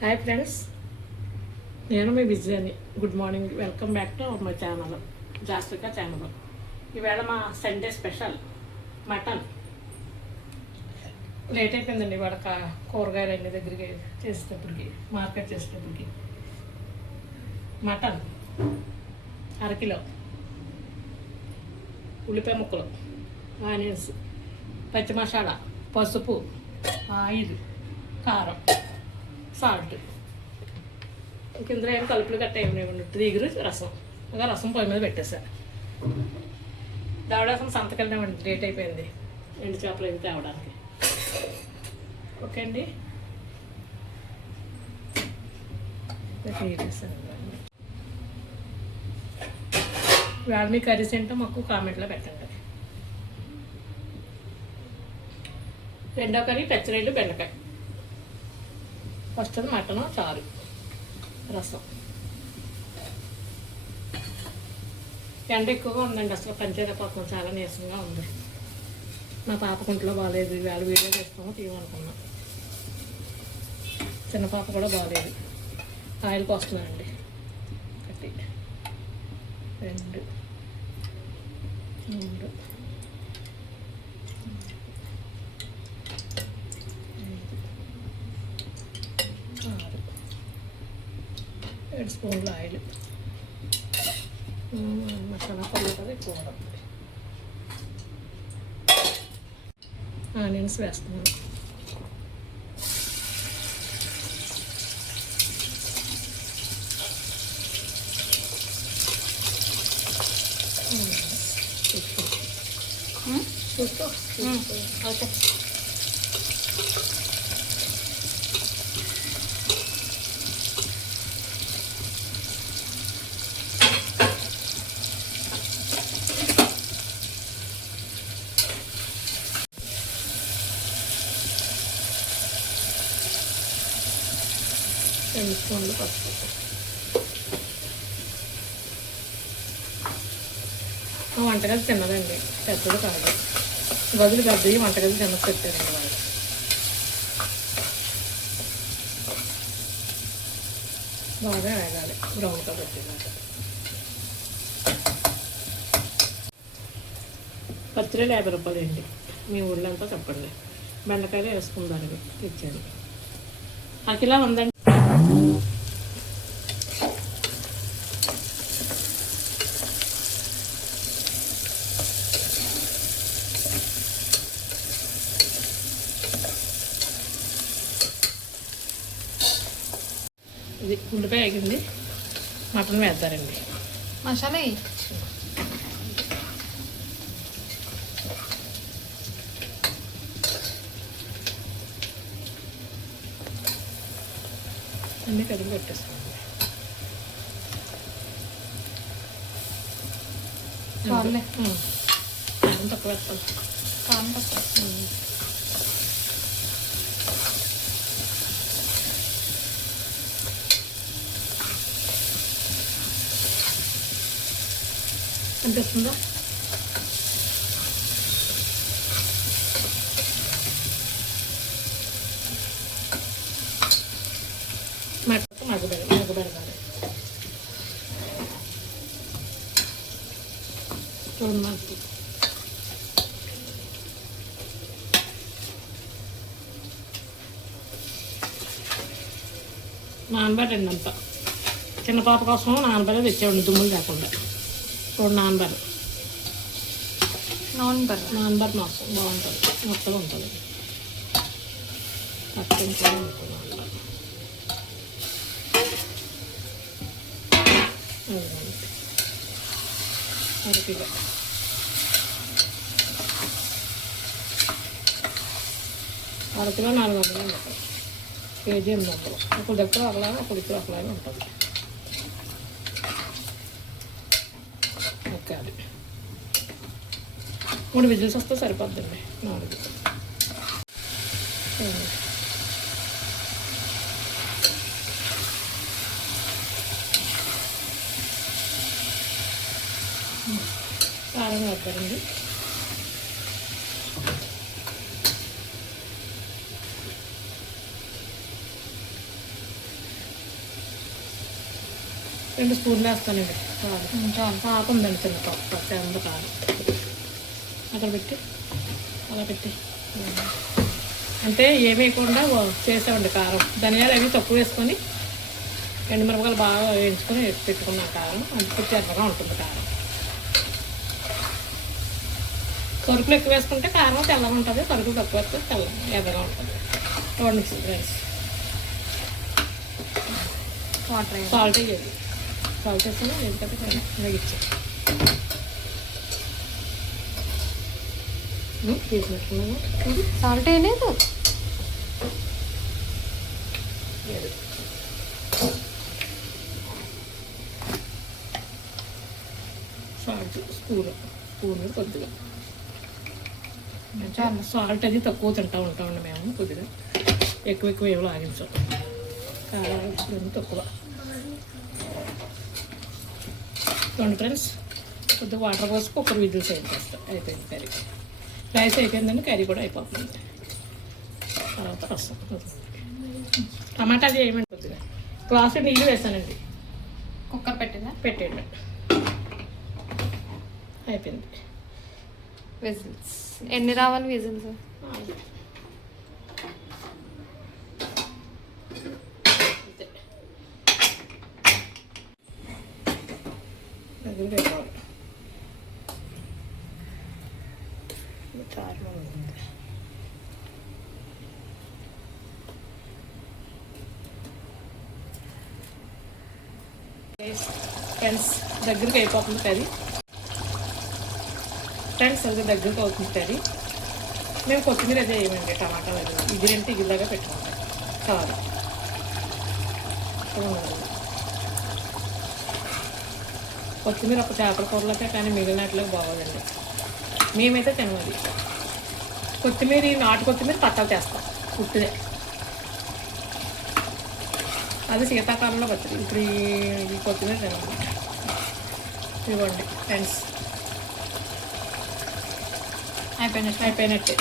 Hi friends, నేను మీ విజయాని. Good morning, welcome back to my channel, Jastika channel. ఈవేళ మా సండే స్పెషల్ మటన్. లేట్ అయిపోయిందండి ఇవాళ కూరగాయలు అన్ని దగ్గరికి చేసేటప్పటికి, మార్కెట్ చేసేటప్పటికి. మటన్ అరకిలో, ఉల్లిపాయ ముక్కలు, ఆనియన్స్, పచ్చి మసాలా, పసుపు, ఆయిల్, కారం, సాల్ట్. ఇంక ఇందులో ఏం కలుపులు గట్ట ఏమి లేవండి. దిగురు రసం, ఇంకా రసం పొయ్యి మీద పెట్టేసా. దావడాసం సంతకెళ్ళామండి, లేట్ అయిపోయింది ఎండు చేపలు అయితే తేవడానికి. ఓకే అండి, ఇవాళ మీ కర్రీస్ ఏంటో మాకు కామెంట్లో పెట్టండి. రెండో కర్రీ పెచ్చరేళ్ళు బెండకాయ. ఫస్ట్ మటను, చారు, రసం. ఎండ ఎక్కువగా ఉందండి, అసలు పనిచేయకపోతున్నాం, చాలా నీరసంగా ఉంది. మా పాప కుంట్లో బాగాలేదు, ఇవాళ వీడియో చేస్తాము తీయమనుకున్నాం. చిన్న పాప కూడా బాగాలేదు. ఆయిల్కి వస్తున్నాయండి. ఒకటి, రెండు, మూడు, 7 స్పూన్ల ఆయిల్. మసాలా పళ్ళు కదా ఎక్కువ. ఆనియన్స్ వేస్తున్నాను. ఓకే, రెండు స్పూన్లు పసుపు. వంటగది తిన్నదండి, పెద్దది కాదు, గదులు పెద్దవి, వంటగది తిన్నది పెట్టారండి వాళ్ళు. బాగా వేగాలి, బ్రౌన్ కలర్ వచ్చేదాకా. పచ్చిరలు 50 రూపాయలు అండి, మీ ఊళ్ళో అంతా చెప్పండి. బెండకాయలు వేసుకుందారు, తెచ్చాను. అకిలా ఉందండి. ఇది ఉల్లిపాయ ఆగింది, మటన్ వేద్దారండి. మసాలా అన్నీ కదిలి పెట్టేసుకోండి. కారం తక్కువ వేస్తాను. కారం తక్కువ. అనిపిస్తుందా? మగ్గబెడతారు చూడండి. నాకు నానబెట్టండి అంతా. చిన్న పాప కోసం నానబెట్ట తెచ్చేవాడిని, దుమ్ములు లేకుండా. చూడండి, నానబెట్ట మాసం బాగుంటుంది, మొత్తగా ఉంటుంది. పచ్చడి అరకిలో. అరకిలో 400 ఉంటుంది, కేజీ 800. ఇప్పుడు ఎప్పుడు ఒకలాగా, అప్పుడు ఇప్పుడు ఒకలాగా ఉంటుంది. ఓకే, అది 3 విజిల్స్ వస్తే సరిపోద్దండి. 4 కారం వేద్దామండి. 2 స్పూన్లు వేస్తానండి కారం. చాలు. పాప ఉందండి చిన్న పాప ఎంత కారం అక్కడ పెట్టి అలా పెట్టి అంటే ఏమేయకుండా చేసామండి కారం. ధనియాలు అవి తక్కువ వేసుకొని ఎండుమిరపకాయలు బాగా వేయించుకొని పెట్టుకున్నాం కారం. అందుకు ఎర్రగా ఉంటుంది కారం. సరుకులు ఎక్కువ వేసుకుంటే కారం తెల్లగా ఉంటుంది, సరుకులు తక్కువ వేసుకుంటే ఎర్రగా ఉంటుంది. చూడండి ఫ్రెండ్స్, వాటర్ సాల్ట్ వేయాలి. సాల్ట్ వేస్తాను ఎందుకంటే వేగించాను తీసినట్టున్నాను. సాల్ట్ వేయలేదు. సాల్ట్ స్పూన్ కొద్దిగా. చాలు. సాల్ట్ అది తక్కువ తింటూ ఉంటామండి మేము. కొద్దిగా ఎక్కువ ఏమో లాగించాం. కారం స్పూన్ తక్కువ. చూడండి ఫ్రెండ్స్, కొద్దిగా వాటర్ పోసి కుక్కర్ విజిల్స్ వేసేస్తాం. అయిపోయింది కర్రీ. రైస్ అయిపోయిందండి, కర్రీ కూడా అయిపోతుంది. తర్వాత రసం టమాటా అది వేయమండి. కొద్దిగా గ్లాసు నీళ్ళు వేసానండి. కుక్కర్ పెట్టిందా? పెట్టేయండి. అయిపోయింది. విజిల్స్ ఎన్ని రావాలి విజిల్స్? దగ్గర పెట్టాలి. కారం ఉంది. ఫ్రెండ్స్ దగ్గరికి అయిపోతుంది కర్రీ. ఫ్రెండ్స్ అది దగ్గరికి అవుతుంది కర్రీ. మేము కొత్తిమీర అదే వేయమండి. టమాటాలు అది ఇగిరంటే ఇగిలాగా పెట్టుకుంటాం. కావాలి కొత్తిమీర ఒక చేపల కూరలకే కానీ మిగిలినట్లే బాగోదండి. మేమైతే తినవాలి. కొత్తిమీర నాటు కొత్తిమీర పచ్చడి చేస్తాం పుట్టిదే. అది శీతాకాలంలో పచ్చడి. ఇప్పుడు ఈ కొత్తిమీర తినాలి. ఇవ్వండి ఫ్రెండ్స్, అయిపోయినట్టు. అయిపోయినట్టే.